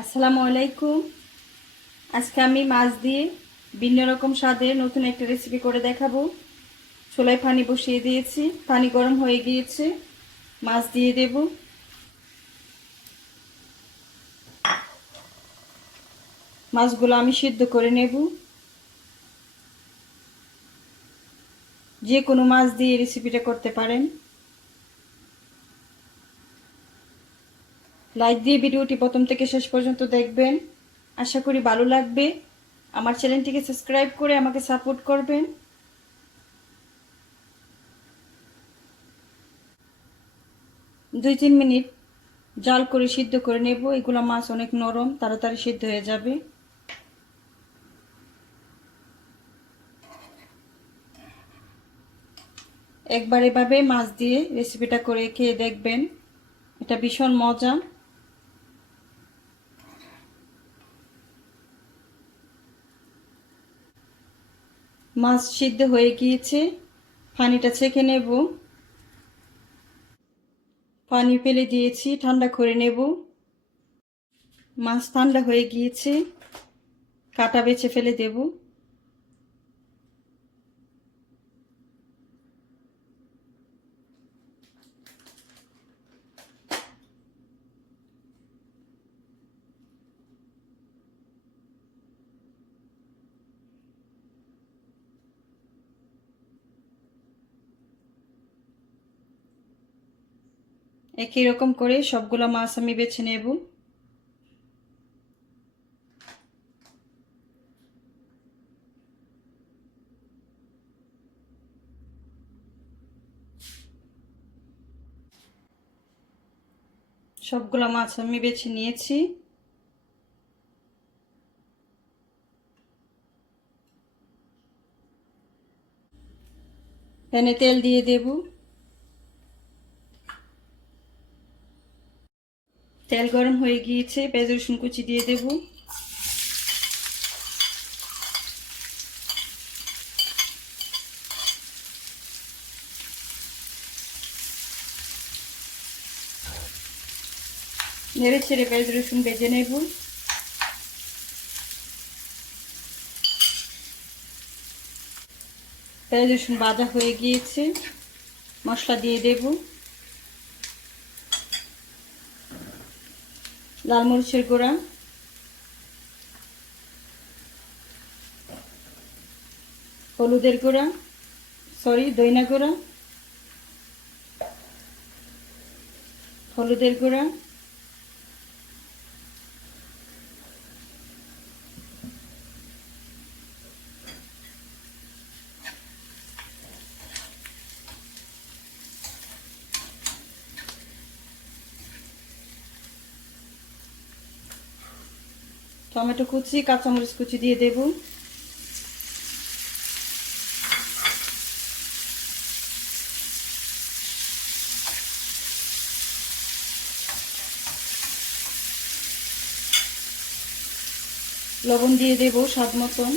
আসসালামু আলাইকুম। আজকে আমি মাছ দিয়ে ভিন্ন রকম স্বাদে নতুন একটা রেসিপি করে দেখাবো। ছোলায় পানি বসিয়ে দিয়েছি, পানি গরম হয়ে গিয়েছে, মাছ দিয়ে দেব। মাছগুলো আমি সিদ্ধ করে নেব। যে কোনো মাছ দিয়ে রেসিপিটা করতে পারেন। লাইক দিয়ে ভিডিওটি প্রথম থেকে শেষ পর্যন্ত দেখবেন। আশা করি ভালো লাগবে। আমার চ্যানেলটিকে সাবস্ক্রাইব করে আমাকে সাপোর্ট করবেন। দুই তিন মিনিট জাল করে সিদ্ধ করে নেব। এগুলো মাছ অনেক নরম, তাড়াতাড়ি সিদ্ধ হয়ে যাবে। একবার এভাবে মাছ দিয়ে রেসিপিটা করে খেয়ে দেখবেন। এটা ভীষণ মজা। মাছ সিদ্ধ হয়ে গিয়েছে। পানিটা ছেঁকে নেব। পানি ফেলে দিয়েছি, ঠান্ডা করে নেব। মাছ ঠান্ডা হয়ে গিয়েছে। কাটা বেছে ফেলে দেব। একই রকম করে সবগুলো মাছ আমি বেছে নেব। সবগুলো মাছ আমি বেছে নিয়েছি। প্যানে তেল দিয়ে দেবো। তেল গরম হয়ে গিয়েছে, পেঁয়াজ, রসুন কুচি দিয়ে দেব। নেড়ে ছেড়ে পেঁয়াজ, রসুন বেজে নেব। পেঁয়াজ, রসুন বাজা হয়ে গিয়েছে, মশলা দিয়ে দেবো। লাল মরিচের গুঁড়া। হলুদের গুঁড়া। সরি দইনা গুঁড়া। হলুদের গুঁড়া। টমেটো কুচি কাঁচামরিচ কুচি দিয়ে দেব। লবণ দিয়ে দেব স্বাদ মতন।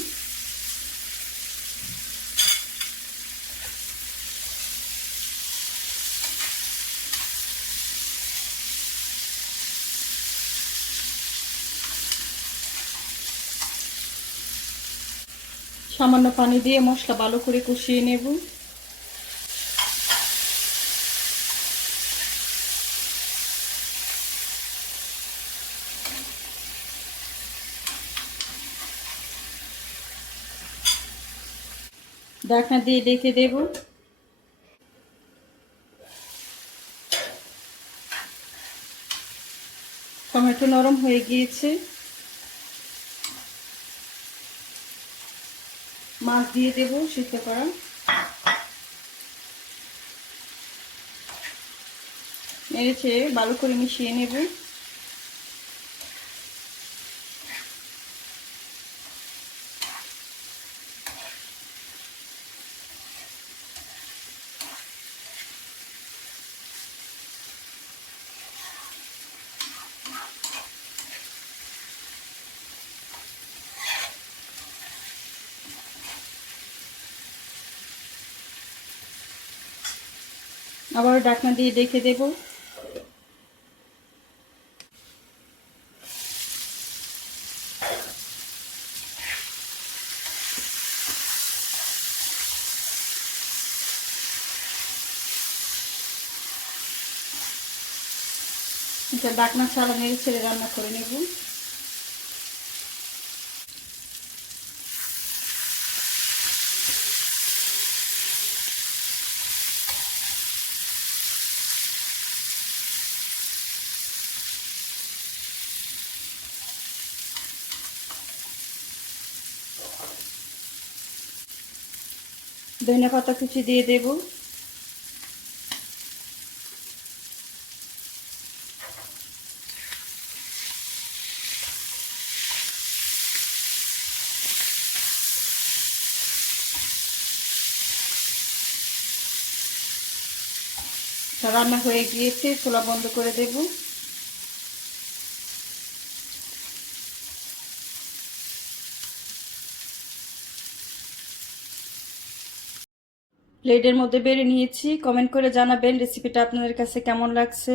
সামান্য পানি দিয়ে মশলা ভালো করে কষিয়ে নেব। ঢাকনা দিয়ে ডেকে দেব। টমেটো নরম হয়ে গিয়েছে। মাছ দিয়ে দেব সিদ্ধ করা। মেরেছে ভালো করে মিশিয়ে নেব। আবারও ডাকনা দিয়ে দেখে দেব। ডাকনা ছাড়া মেরে ছেড়ে রান্না করে নেব। ধনে পাতা কুচি দিয়ে দেব। রান্না হয়ে গিয়েছে চুলা বন্ধ করে দেব। প্লেটের মধ্যে বেড়ে নিয়েছি। কমেন্ট করে জানাবেন রেসিপিটা আপনাদের কাছে কেমন লাগছে।